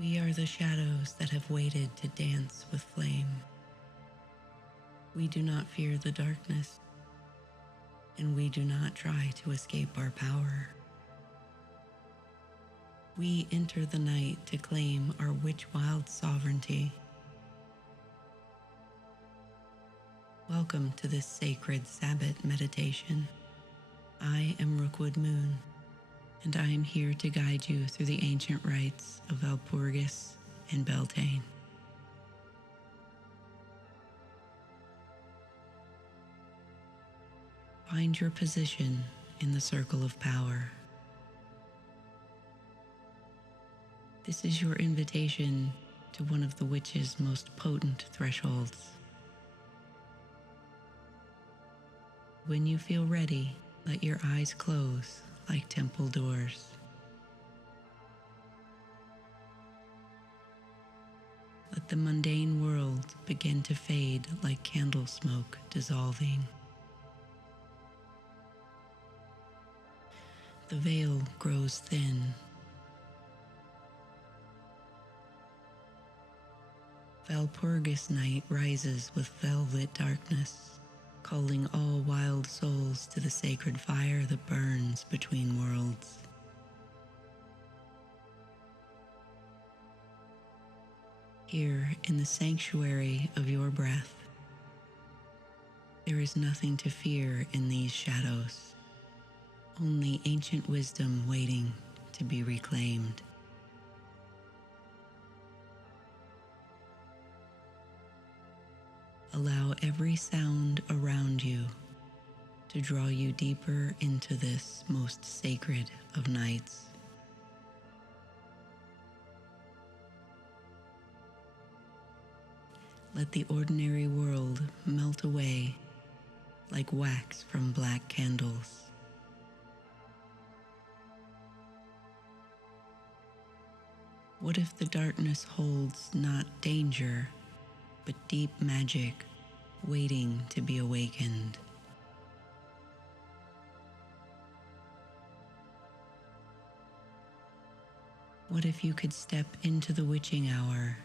We are the shadows that have waited to dance with flame. We do not fear the darkness, and we do not try to escape our power. We enter the night to claim our witch-wild sovereignty. Welcome to this sacred Sabbat meditation. I am Rookwood Moon, and I am here to guide you through the ancient rites of Walpurgis and Beltane. Find your position in the circle of power. This is your invitation to one of the witch's most potent thresholds. When you feel ready, let your eyes close like temple doors. Let the mundane world begin to fade like candle smoke dissolving. The veil grows thin. Walpurgis Night rises with velvet darkness, calling all wild souls to the sacred fire that burns between worlds. Here in the sanctuary of your breath, there is nothing to fear in these shadows, only ancient wisdom waiting to be reclaimed. Allow every sound around you to draw you deeper into this most sacred of nights. Let the ordinary world melt away like wax from black candles. What if the darkness holds not danger, but deep magic waiting to be awakened? What if you could step into the witching hour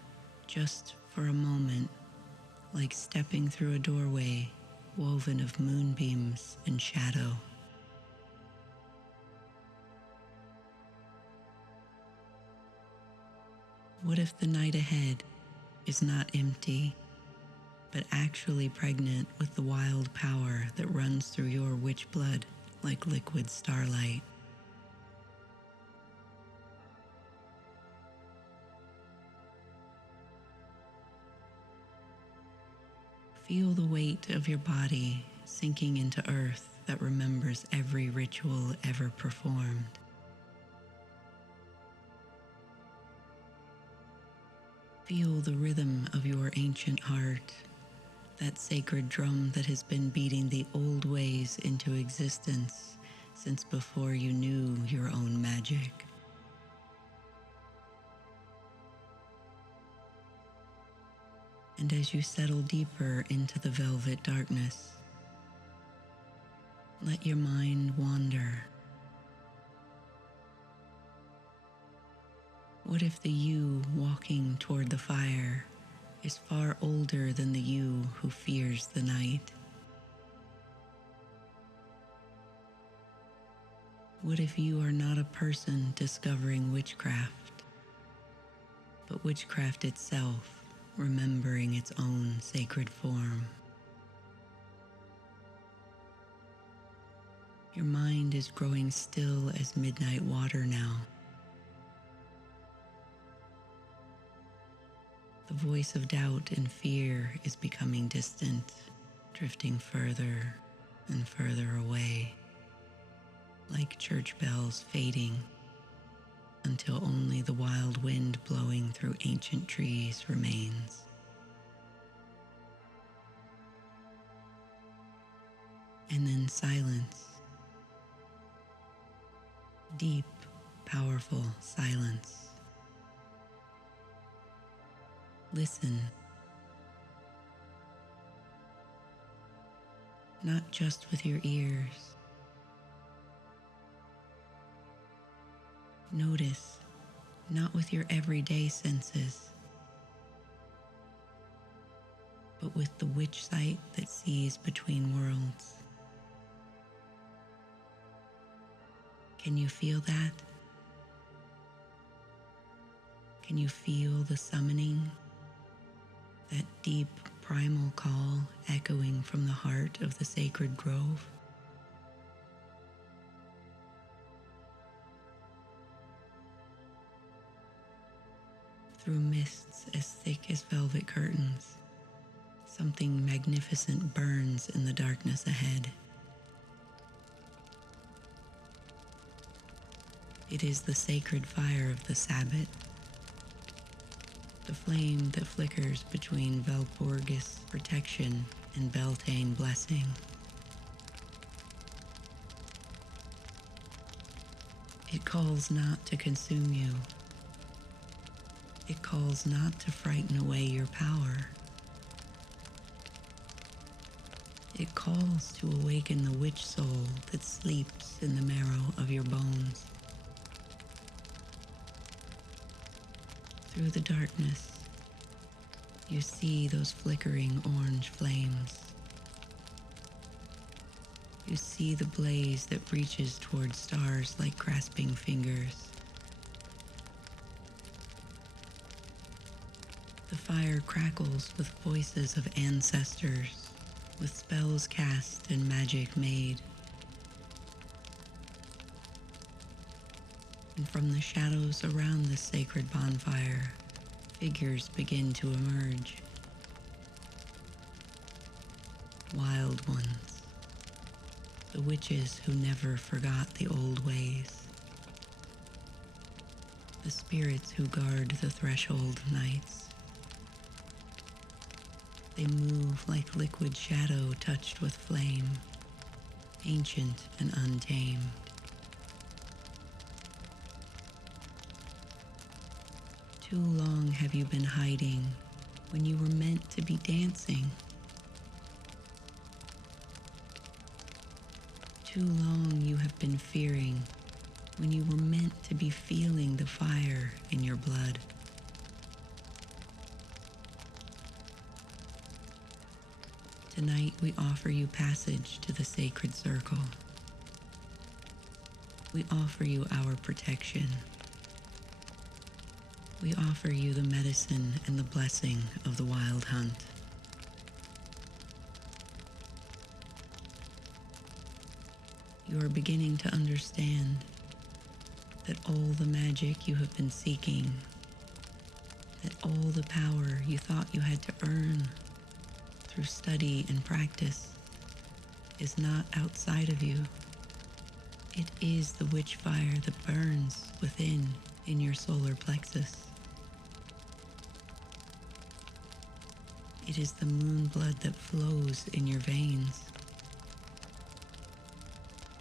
just for a moment, like stepping through a doorway woven of moonbeams and shadow? What if the night ahead is not empty, but actually pregnant with the wild power that runs through your witch blood like liquid starlight? Feel the weight of your body sinking into earth that remembers every ritual ever performed. Feel the rhythm of your ancient heart, that sacred drum that has been beating the old ways into existence since before you knew your own magic. And as you settle deeper into the velvet darkness, let your mind wander. What if the you walking toward the fire is far older than the you who fears the night? What if you are not a person discovering witchcraft, but witchcraft itself remembering its own sacred form? Your mind is growing still as midnight water now. The voice of doubt and fear is becoming distant, drifting further and further away, like church bells fading, until only the wild wind blowing through ancient trees remains. And then silence. Deep, powerful silence. Listen. Not just with your ears. Notice not with your everyday senses, but with the witch sight that sees between worlds. Can you feel that? Can you feel the summoning, that deep primal call echoing from the heart of the sacred grove? Through mists as thick as velvet curtains, something magnificent burns in the darkness ahead. It is the sacred fire of the Sabbat, the flame that flickers between Walpurgis protection and Beltane blessing. It calls not to consume you. It calls not to frighten away your power. It calls to awaken the witch soul that sleeps in the marrow of your bones. Through the darkness, you see those flickering orange flames. You see the blaze that reaches toward stars like grasping fingers. The fire crackles with voices of ancestors, with spells cast and magic made. And from the shadows around this sacred bonfire, figures begin to emerge. Wild ones, the witches who never forgot the old ways, the spirits who guard the threshold nights. They move like liquid shadow touched with flame, ancient and untamed. Too long have you been hiding when you were meant to be dancing. Too long you have been fearing when you were meant to be feeling the fire in your blood. Tonight we offer you passage to the sacred circle. We offer you our protection. We offer you the medicine and the blessing of the wild hunt. You are beginning to understand that all the magic you have been seeking, that all the power you thought you had to earn through study and practice is not outside of you. It is the witch fire that burns within in your solar plexus. It is the moon blood that flows in your veins.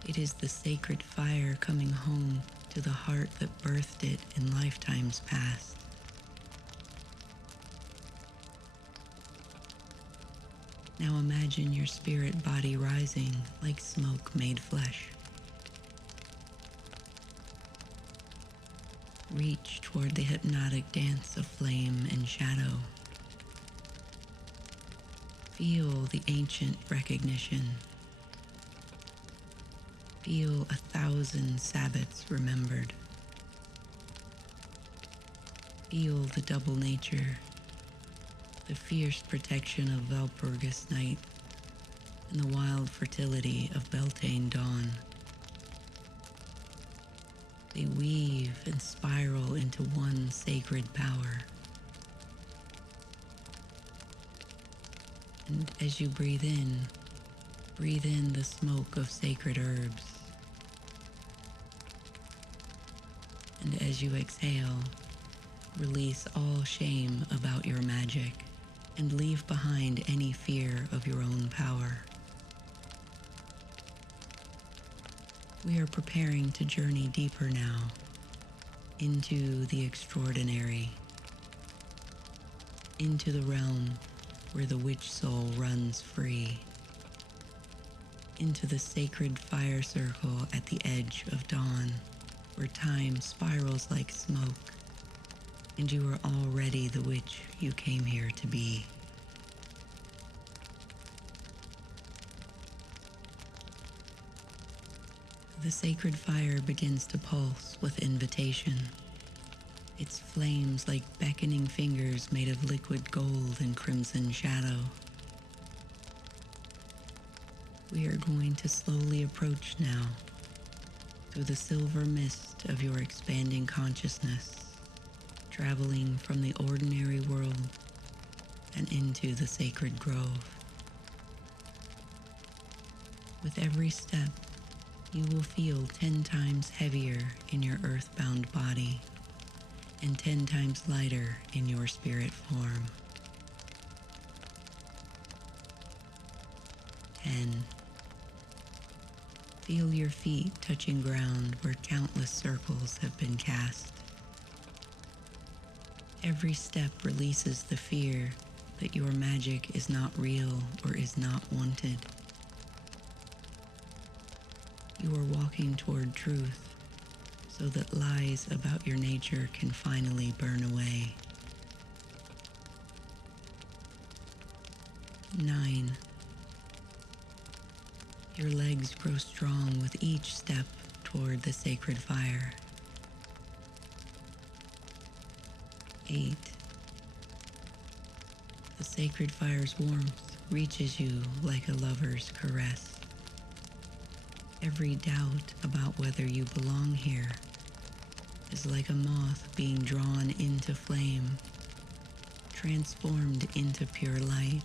It is the sacred fire coming home to the heart that birthed it in lifetimes past. Now imagine your spirit body rising like smoke made flesh. Reach toward the hypnotic dance of flame and shadow. Feel the ancient recognition. Feel 1,000 Sabbats remembered. Feel the double nature, the fierce protection of Walpurgis Night, and the wild fertility of Beltane dawn. They weave and spiral into one sacred power. And as you breathe in the smoke of sacred herbs. And as you exhale, release all shame about your magic and leave behind any fear of your own power. We are preparing to journey deeper now into the extraordinary, into the realm where the witch soul runs free, into the sacred fire circle at the edge of dawn, where time spirals like smoke and you are already the witch you came here to be. The sacred fire begins to pulse with invitation, its flames like beckoning fingers made of liquid gold and crimson shadow. We are going to slowly approach now, through the silver mist of your expanding consciousness, traveling from the ordinary world and into the sacred grove. With every step, you will feel 10 times heavier in your earthbound body and 10 times lighter in your spirit form. 10. Feel your feet touching ground where countless circles have been cast. Every step releases the fear that your magic is not real or is not wanted. You are walking toward truth so that lies about your nature can finally burn away. 9. Your legs grow strong with each step toward the sacred fire. 8. The sacred fire's warmth reaches you like a lover's caress. Every doubt about whether you belong here is like a moth being drawn into flame, transformed into pure light.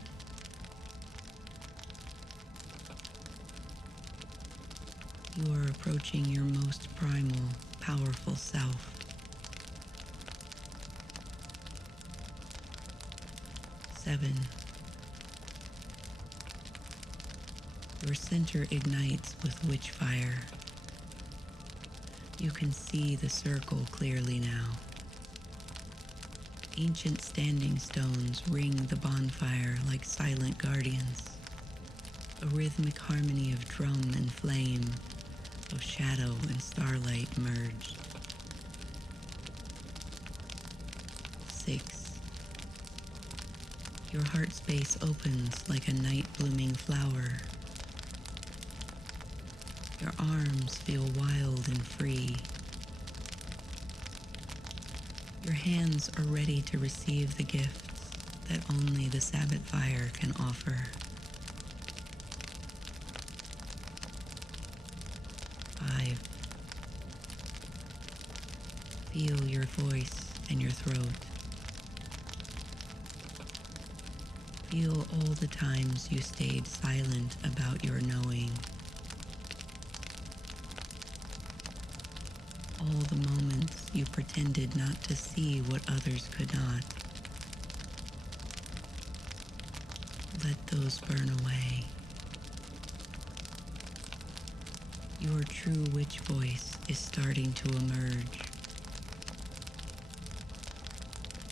You are approaching your most primal, powerful self. 7. Your center ignites with witch fire. You can see the circle clearly now. Ancient standing stones ring the bonfire like silent guardians, a rhythmic harmony of drum and flame, of shadow and starlight merged. 6. Your heart space opens like a night-blooming flower. Your arms feel wild and free. Your hands are ready to receive the gifts that only the Sabbat fire can offer. 5. Feel your voice and your throat. Feel all the times you stayed silent about your knowing. All the moments you pretended not to see what others could not. Let those burn away. Your true witch voice is starting to emerge.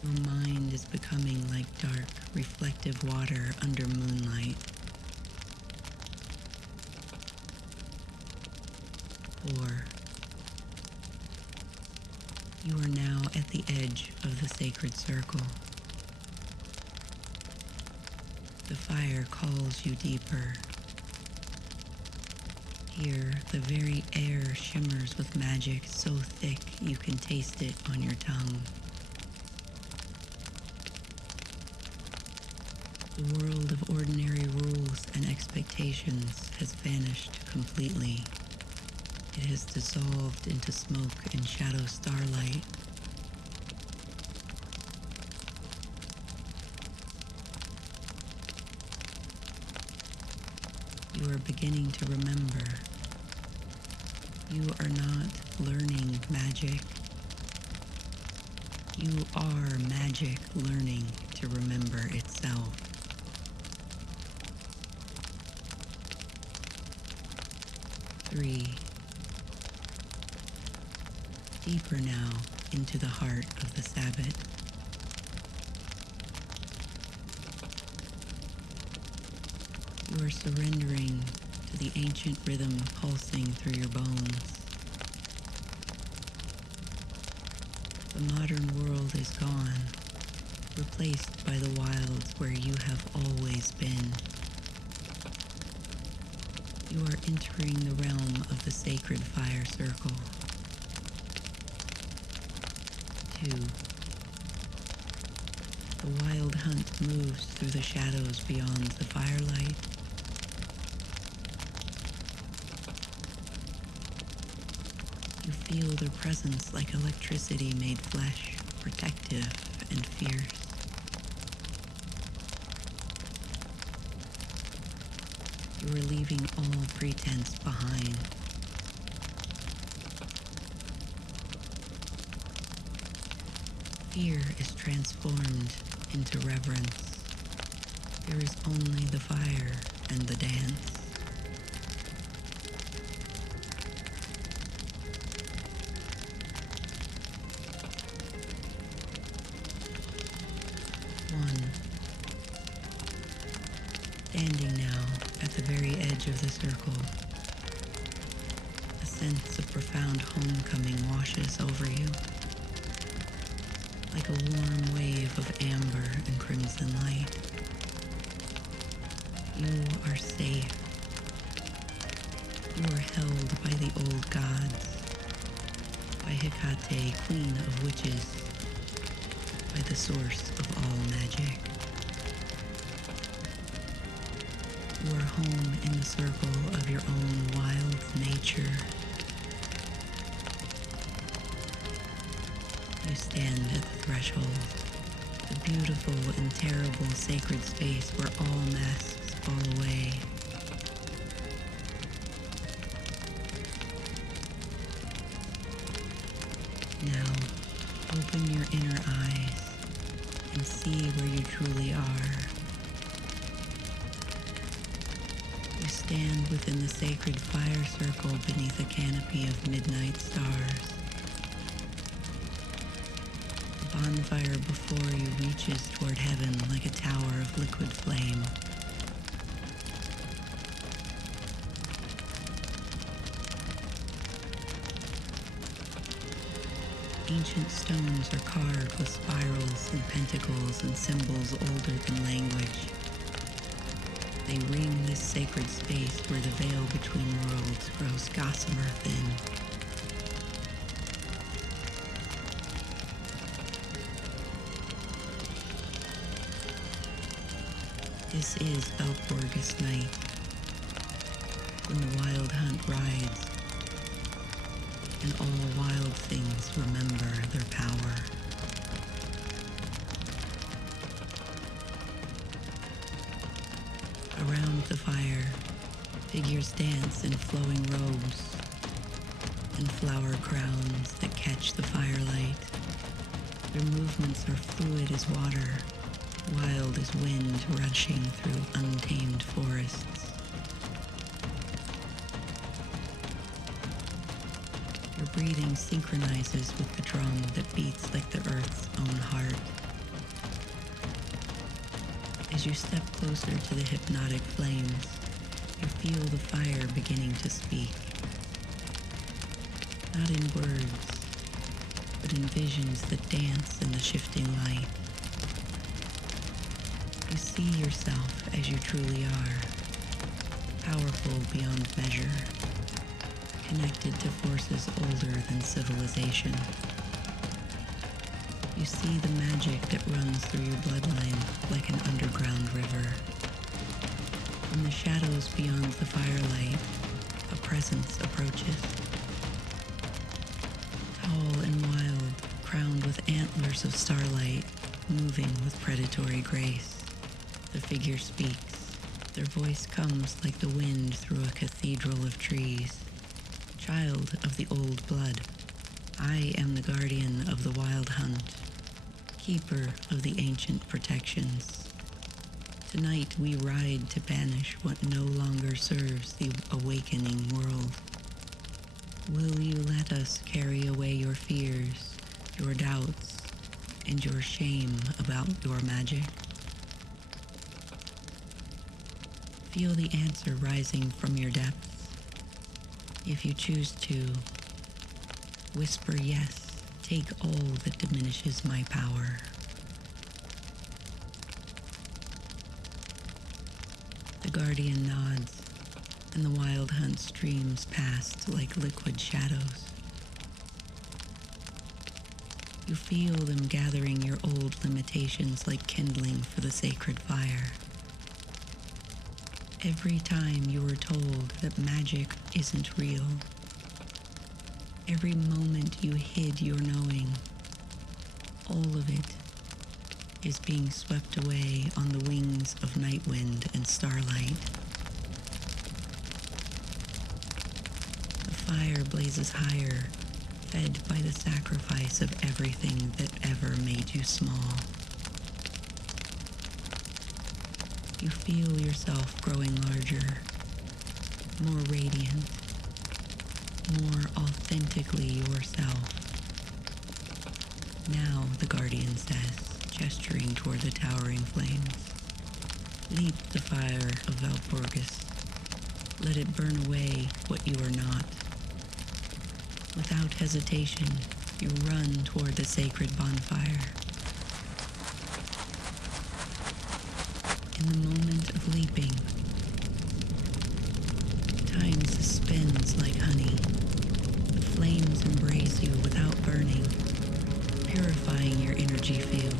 Your mind is becoming like dark, reflective water under moonlight. 4. You are now at the edge of the sacred circle. The fire calls you deeper. Here, the very air shimmers with magic so thick you can taste it on your tongue. The world of ordinary rules and expectations has vanished completely. It has dissolved into smoke and shadow starlight. You are beginning to remember. You are not learning magic. You are magic learning to remember itself. 3. Deeper now into the heart of the Sabbat. You are surrendering to the ancient rhythm pulsing through your bones. The The modern world is gone, replaced by the wilds where you have always been. You are entering the realm of the sacred fire circle. 2. The wild hunt moves through the shadows beyond the firelight. You feel their presence like electricity made flesh, protective and fierce. You are leaving all pretense behind. Fear is transformed into reverence. There is only the fire and the dance. Standing now at the very edge of the circle, a sense of profound homecoming washes over you, like a warm wave of amber and crimson light. You are safe. You are held by the old gods, by Hecate, queen of witches, by the source of all magic. You are home in the circle of your own wild nature. You stand at the threshold, the beautiful and terrible sacred space where all masks fall away. Now, open your inner eyes and see where you truly are. You stand within the sacred fire circle beneath a canopy of midnight stars. The bonfire before you reaches toward heaven like a tower of liquid flame. Ancient stones are carved with spirals and pentacles and symbols older than language. They ring this sacred space where the veil between worlds grows gossamer thin. This is Walpurgis Night, when the wild hunt rides, and all wild things remember their power. Around the fire, figures dance in flowing robes and flower crowns that catch the firelight. Their movements are fluid as water, wild as wind rushing through untamed forests. Your breathing synchronizes with the drum that beats like the earth's own heart. As you step closer to the hypnotic flames, you feel the fire beginning to speak. Not in words, but in visions that dance in the shifting light. You see yourself as you truly are, powerful beyond measure, connected to forces older than civilization. You see the magic that runs through your bloodline like an underground river. From the shadows beyond the firelight, a presence approaches. Tall and wild, crowned with antlers of starlight, moving with predatory grace. The figure speaks. Their voice comes like the wind through a cathedral of trees. Child of the old blood, I am the guardian of the wild hunt, keeper of the ancient protections. Tonight we ride to banish what no longer serves the awakening world. Will you let us carry away your fears, your doubts, and your shame about your magic? Feel the answer rising from your depths. If you choose to, whisper yes take all that diminishes my power. The guardian nods, and the wild hunt streams past like liquid shadows. You feel them gathering your old limitations like kindling for the sacred fire. Every time you were told that magic isn't real, every moment you hid your knowing, all of it is being swept away on the wings of night wind and starlight. The fire blazes higher, fed by the sacrifice of everything that ever made you small. You feel yourself growing larger, more radiant, more authentically yourself. Now, the guardian says, gesturing toward the towering flames, leap the fire of Walpurgis. Let it burn away what you are not. Without hesitation, you run toward the sacred bonfire. In the moment of leaping, time suspends like honey. The flames embrace you without burning, purifying your energy field,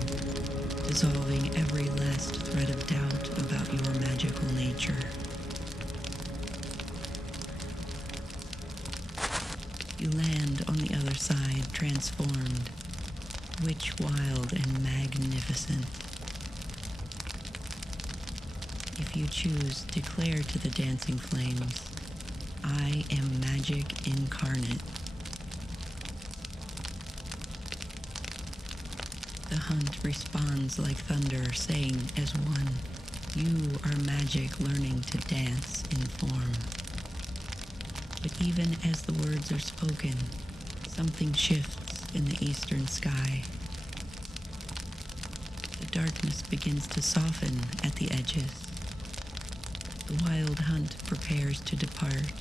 dissolving every last thread of doubt about your magical nature. You land on the other side, transformed, witch wild and magnificent. If you choose, declare to the dancing flames, I am magic incarnate. The hunt responds like thunder, saying as one, you are magic learning to dance in form. But even as the words are spoken, something shifts in the eastern sky. The darkness begins to soften at the edges. The wild hunt prepares to depart,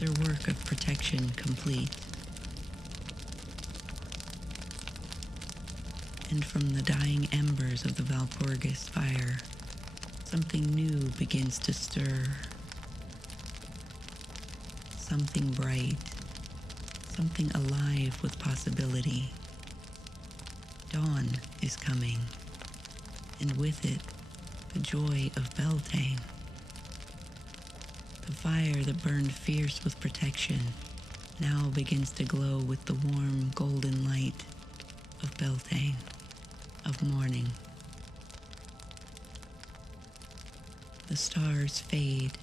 their work of protection complete. And from the dying embers of the Walpurgis fire, something new begins to stir. Something bright, something alive with possibility. Dawn is coming, and with it, the joy of Beltane. The fire that burned fierce with protection now begins to glow with the warm golden light of Beltane, of morning. The stars fade.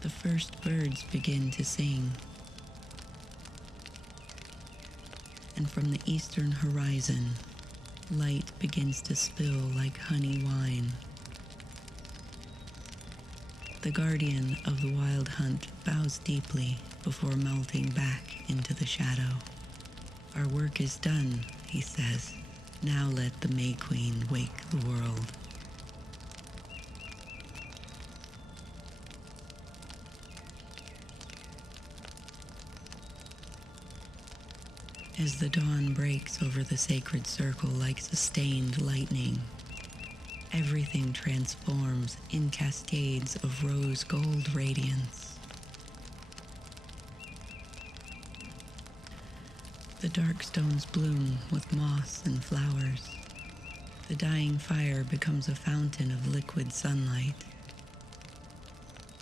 The first birds begin to sing. And from the eastern horizon, light begins to spill like honey wine. The guardian of the wild hunt bows deeply before melting back into the shadow. Our work is done, he says. Now let the May Queen wake the world. As the dawn breaks over the sacred circle like sustained lightning, everything transforms in cascades of rose gold radiance. The dark stones bloom with moss and flowers. The dying fire becomes a fountain of liquid sunlight.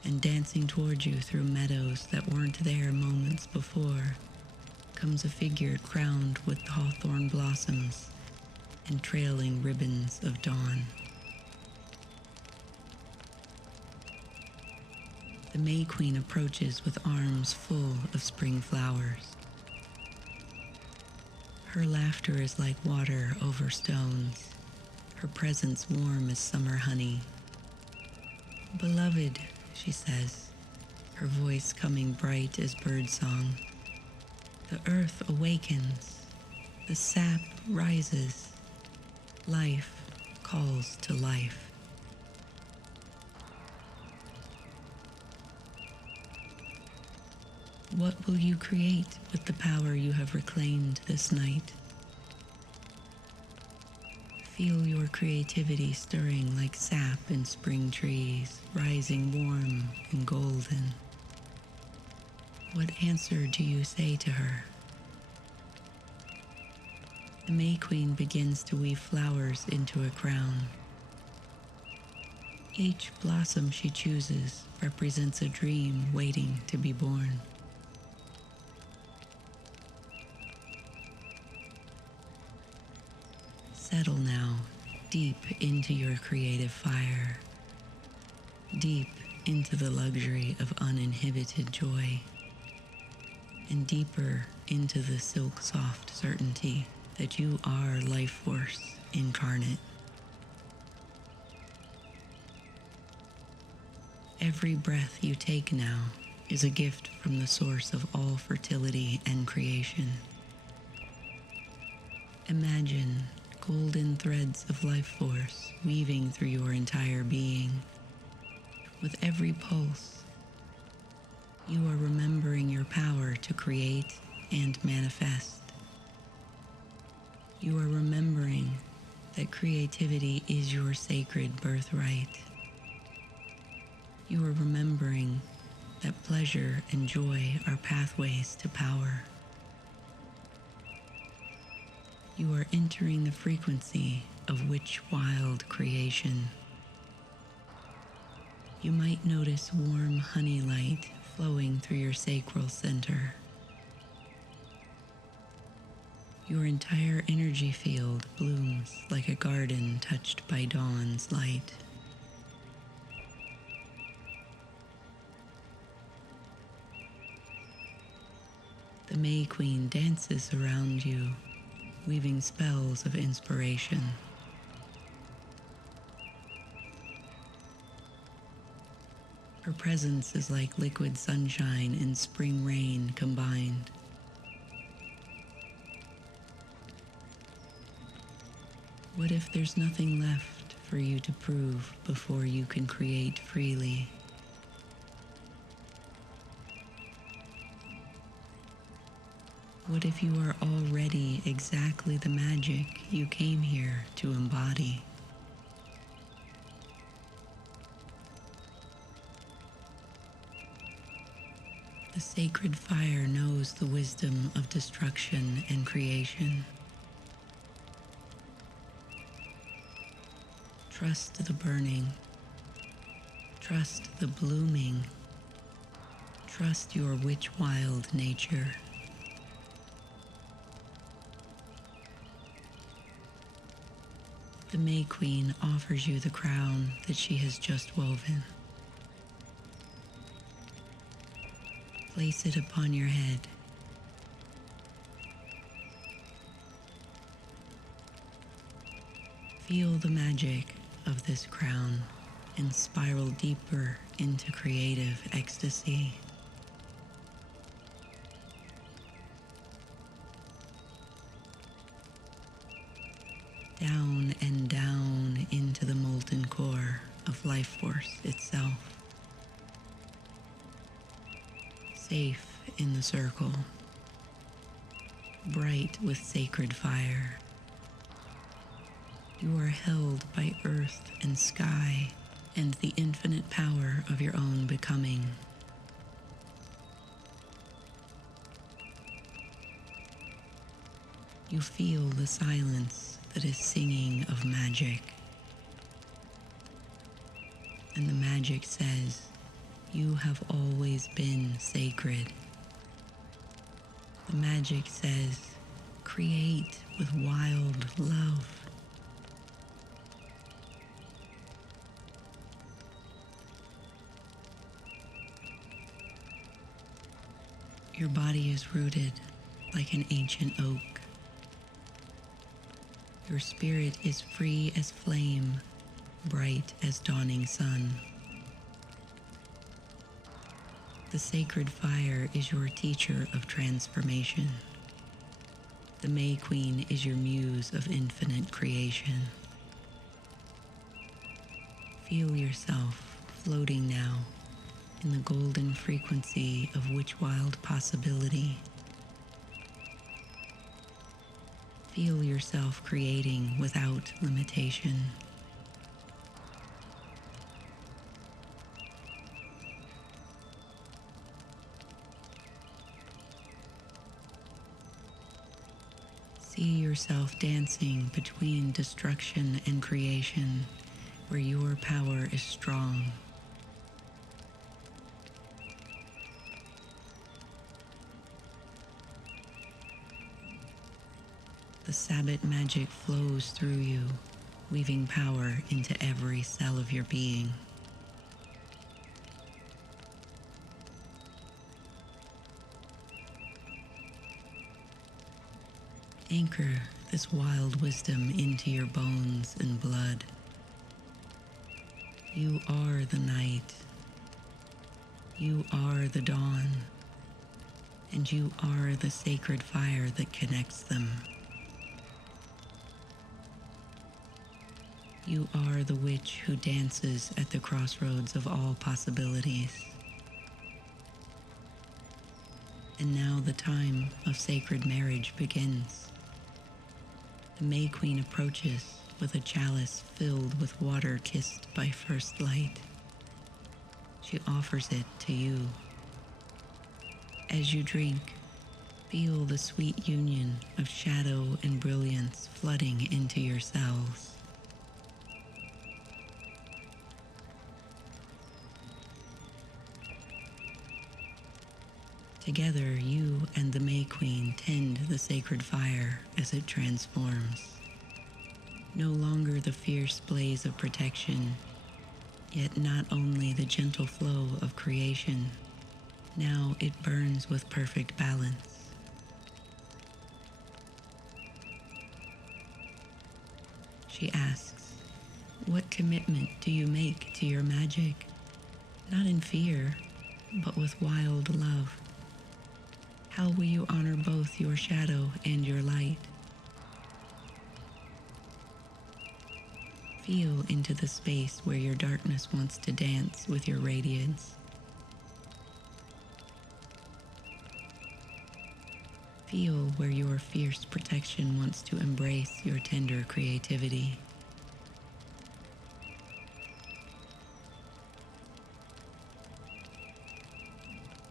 And dancing toward you through meadows that weren't there moments before, comes a figure crowned with hawthorn blossoms and trailing ribbons of dawn. The May Queen approaches with arms full of spring flowers. Her laughter is like water over stones, her presence warm as summer honey. Beloved, she says, her voice coming bright as birdsong. The earth awakens, the sap rises, life calls to life. What will you create with the power you have reclaimed this night? Feel your creativity stirring like sap in spring trees, rising warm and golden. What answer do you say to her? The May Queen begins to weave flowers into a crown. Each blossom she chooses represents a dream waiting to be born. Settle now deep into your creative fire, deep into the luxury of uninhibited joy, and deeper into the silk-soft certainty that you are life force incarnate. Every breath you take now is a gift from the source of all fertility and creation. Imagine golden threads of life force weaving through your entire being. With every pulse, you are remembering your power to create and manifest. You are remembering that creativity is your sacred birthright. You are remembering that pleasure and joy are pathways to power. You are entering the frequency of witch wild creation. You might notice warm honey light flowing through your sacral center. Your entire energy field blooms like a garden touched by dawn's light. The May Queen dances around you, weaving spells of inspiration. Her presence is like liquid sunshine and spring rain combined. What if there's nothing left for you to prove before you can create freely? What if you are already exactly the magic you came here to embody? The sacred fire knows the wisdom of destruction and creation. Trust the burning. Trust the blooming. Trust your witch-wild nature. The May Queen offers you the crown that she has just woven. Place it upon your head. Feel the magic of this crown and spiral deeper into creative ecstasy. Down and down into the molten core of life force itself. Safe in the circle, bright with sacred fire. You are held by earth and sky and the infinite power of your own becoming. You feel the silence that is singing of magic. And the magic says, you have always been sacred. The magic says, create with wild love. Your body is rooted like an ancient oak. Your spirit is free as flame, bright as dawning sun. The sacred fire is your teacher of transformation. The May Queen is your muse of infinite creation. Feel yourself floating now in the golden frequency of which wild possibility. Feel yourself creating without limitation. See yourself dancing between destruction and creation, where your power is strong. The Sabbat magic flows through you, weaving power into every cell of your being. Anchor this wild wisdom into your bones and blood. You are the night. You are the dawn. And you are the sacred fire that connects them. You are the witch who dances at the crossroads of all possibilities. And now the time of sacred marriage begins. The May Queen approaches with a chalice filled with water kissed by first light. She offers it to you. As you drink, feel the sweet union of shadow and brilliance flooding into your cells. Together, you and the May Queen tend the sacred fire as it transforms. No longer the fierce blaze of protection, yet not only the gentle flow of creation. Now it burns with perfect balance. She asks, what commitment do you make to your magic? Not in fear, but with wild love. How will you honor both your shadow and your light? Feel into the space where your darkness wants to dance with your radiance. Feel where your fierce protection wants to embrace your tender creativity.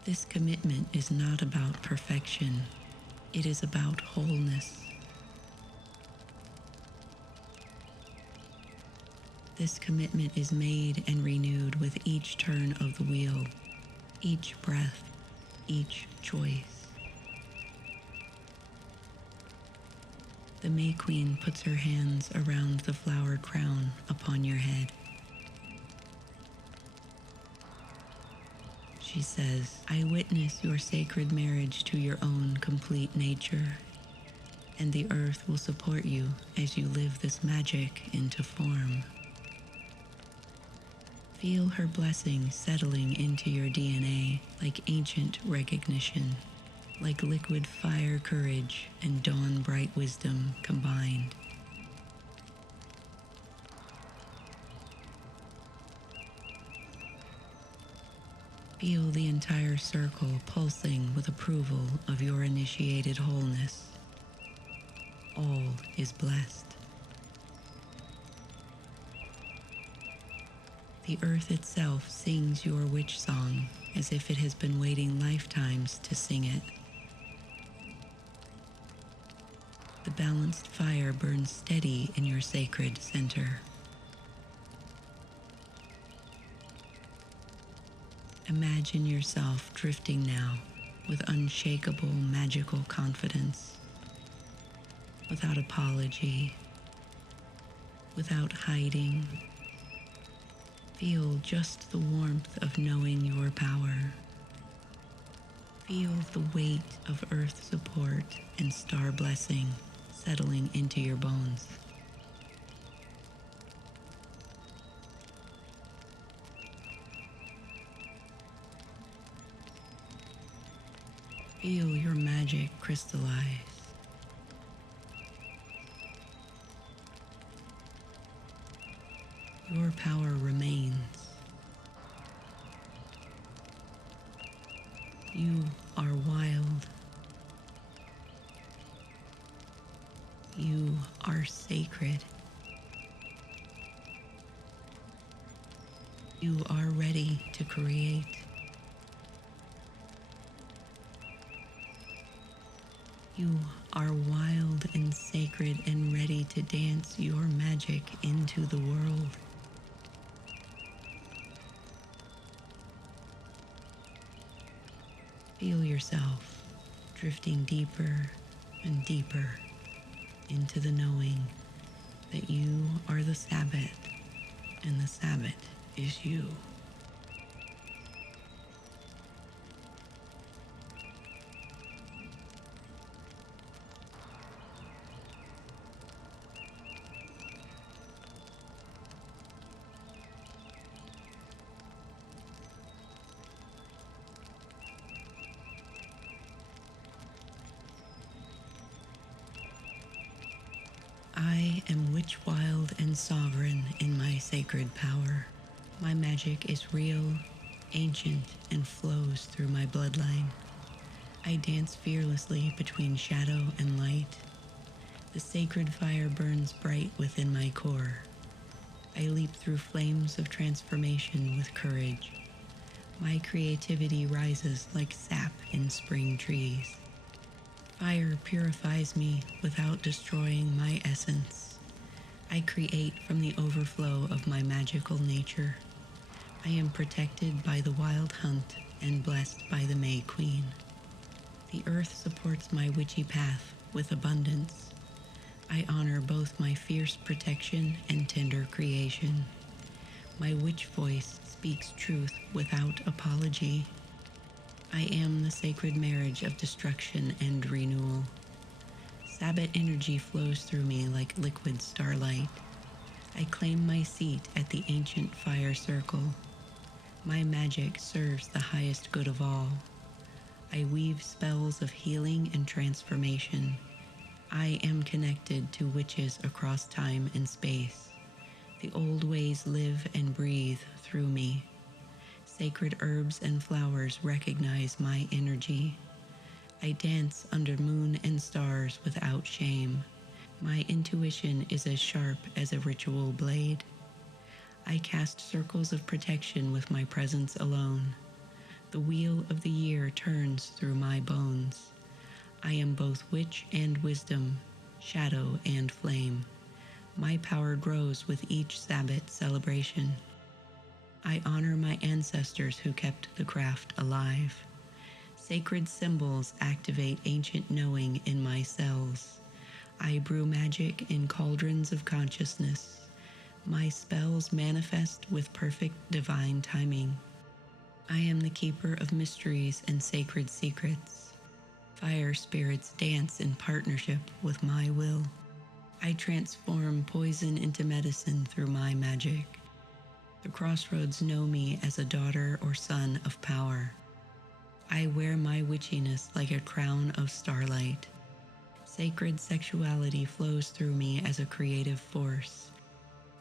This commitment is not about perfection. It is about wholeness. This commitment is made and renewed with each turn of the wheel, each breath, each choice. The May Queen puts her hands around the flowered crown upon your head. She says, I witness your sacred marriage to your own complete nature, and the earth will support you as you live this magic into form. Feel her blessing settling into your DNA like ancient recognition, like liquid fire courage and dawn bright wisdom combined. Feel the entire circle pulsing with approval of your initiated wholeness. All is blessed. The earth itself sings your witch song as if it has been waiting lifetimes to sing it. The balanced fire burns steady in your sacred center. Imagine yourself drifting now with unshakable magical confidence, without apology, without hiding. Feel just the warmth of knowing your power. Feel the weight of earth support and star blessing settling into your bones. Feel your magic crystallize. Your power remains. You are wild. You are sacred. You are ready to create. You are wild and sacred and ready to dance your magic into the world. Feel yourself drifting deeper and deeper into the knowing that you are the Sabbat and the Sabbat is you. I am witch wild and sovereign in my sacred power. My magic is real, ancient, and flows through my bloodline. I dance fearlessly between shadow and light. The sacred fire burns bright within my core. I leap through flames of transformation with courage. My creativity rises like sap in spring trees. Fire purifies me without destroying my essence. I create from the overflow of my magical nature. I am protected by the wild hunt and blessed by the May Queen. The earth supports my witchy path with abundance. I honor both my fierce protection and tender creation. My witch voice speaks truth without apology. I am the sacred marriage of destruction and renewal. Sabbat energy flows through me like liquid starlight. I claim my seat at the ancient fire circle. My magic serves the highest good of all. I weave spells of healing and transformation. I am connected to witches across time and space. The old ways live and breathe through me. Sacred herbs and flowers recognize my energy. I dance under moon and stars without shame. My intuition is as sharp as a ritual blade. I cast circles of protection with my presence alone. The wheel of the year turns through my bones. I am both witch and wisdom, shadow and flame. My power grows with each Sabbat celebration. I honor my ancestors who kept the craft alive. Sacred symbols activate ancient knowing in my cells. I brew magic in cauldrons of consciousness. My spells manifest with perfect divine timing. I am the keeper of mysteries and sacred secrets. Fire spirits dance in partnership with my will. I transform poison into medicine through my magic. The crossroads know me as a daughter or son of power. I wear my witchiness like a crown of starlight. Sacred sexuality flows through me as a creative force.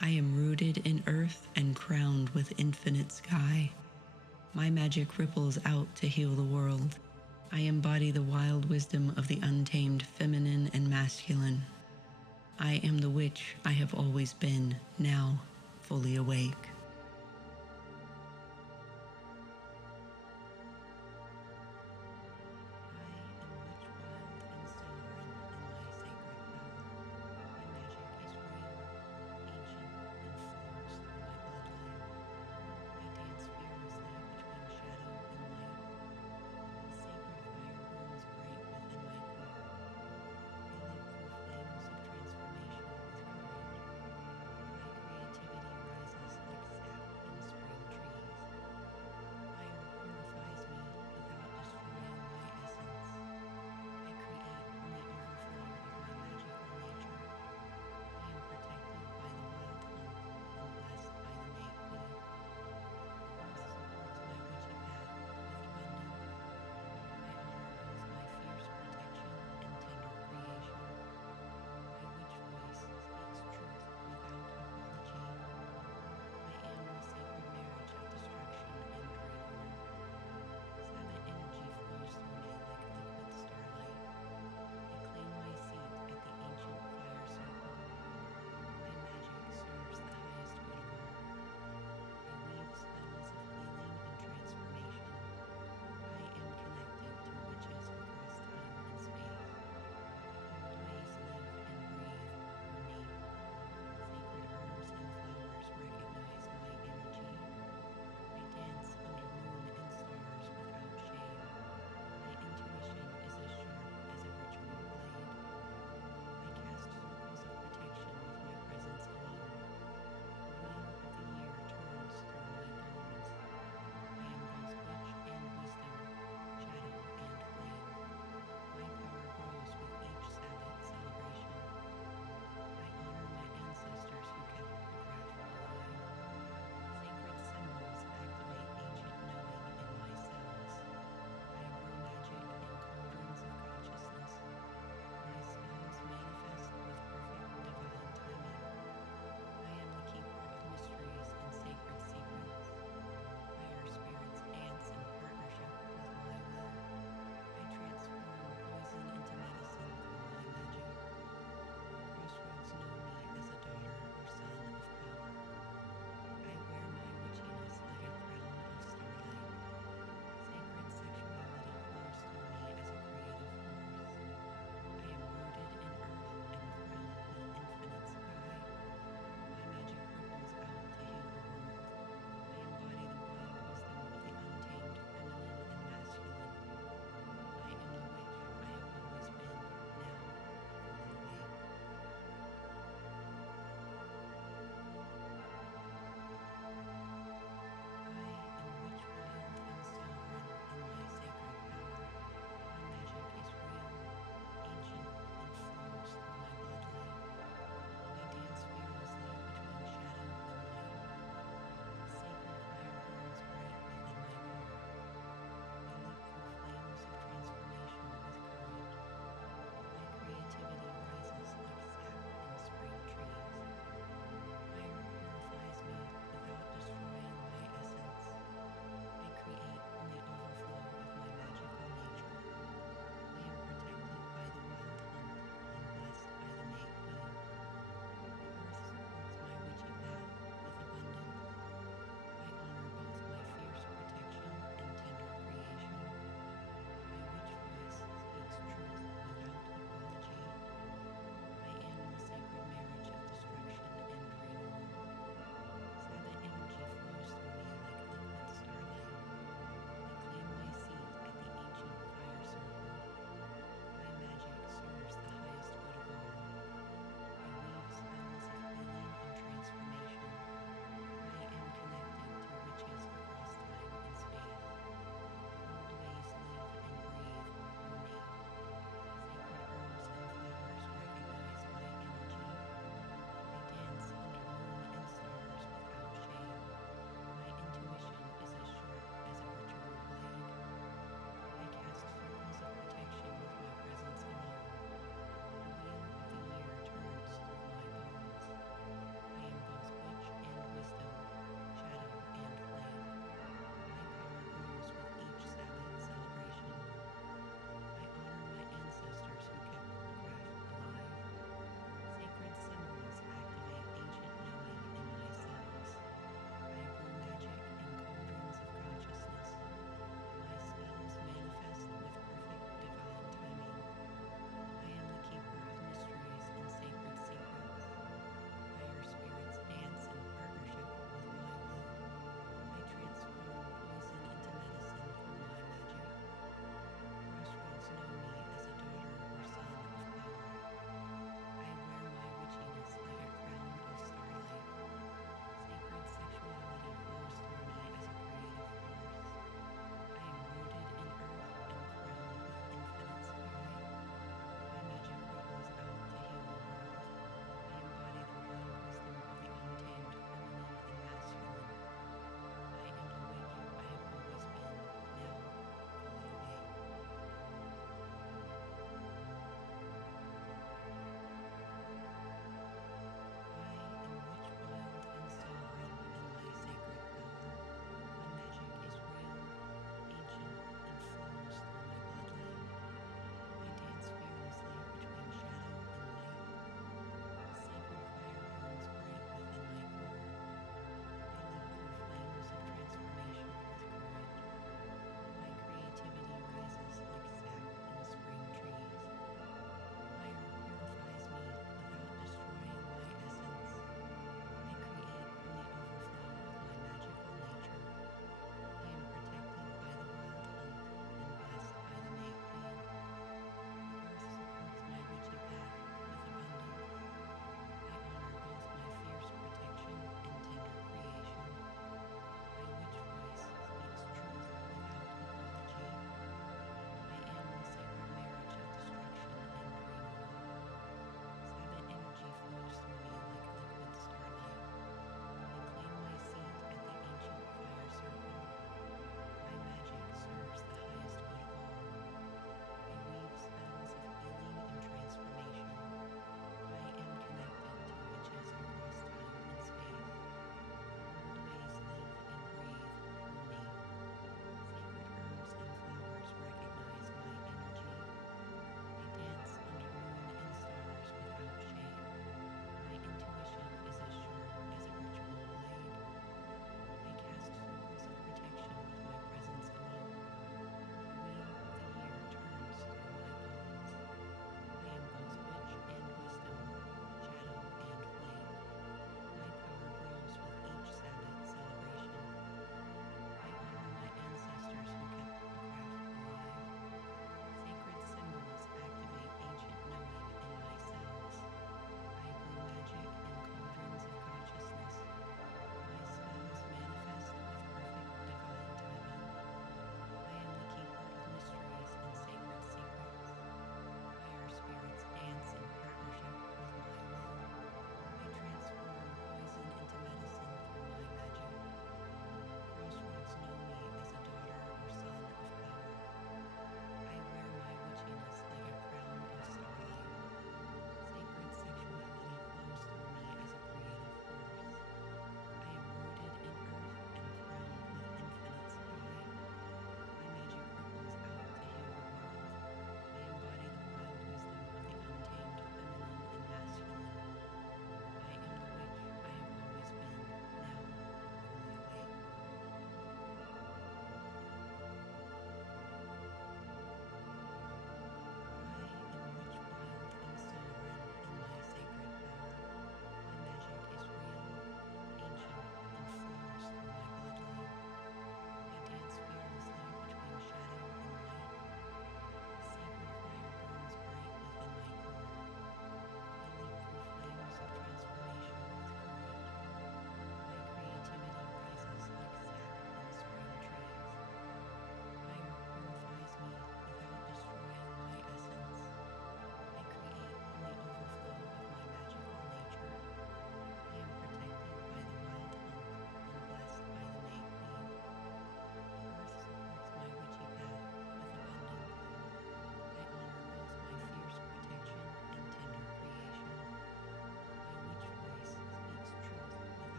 I am rooted in earth and crowned with infinite sky. My magic ripples out to heal the world. I embody the wild wisdom of the untamed feminine and masculine. I am the witch I have always been, now fully awake.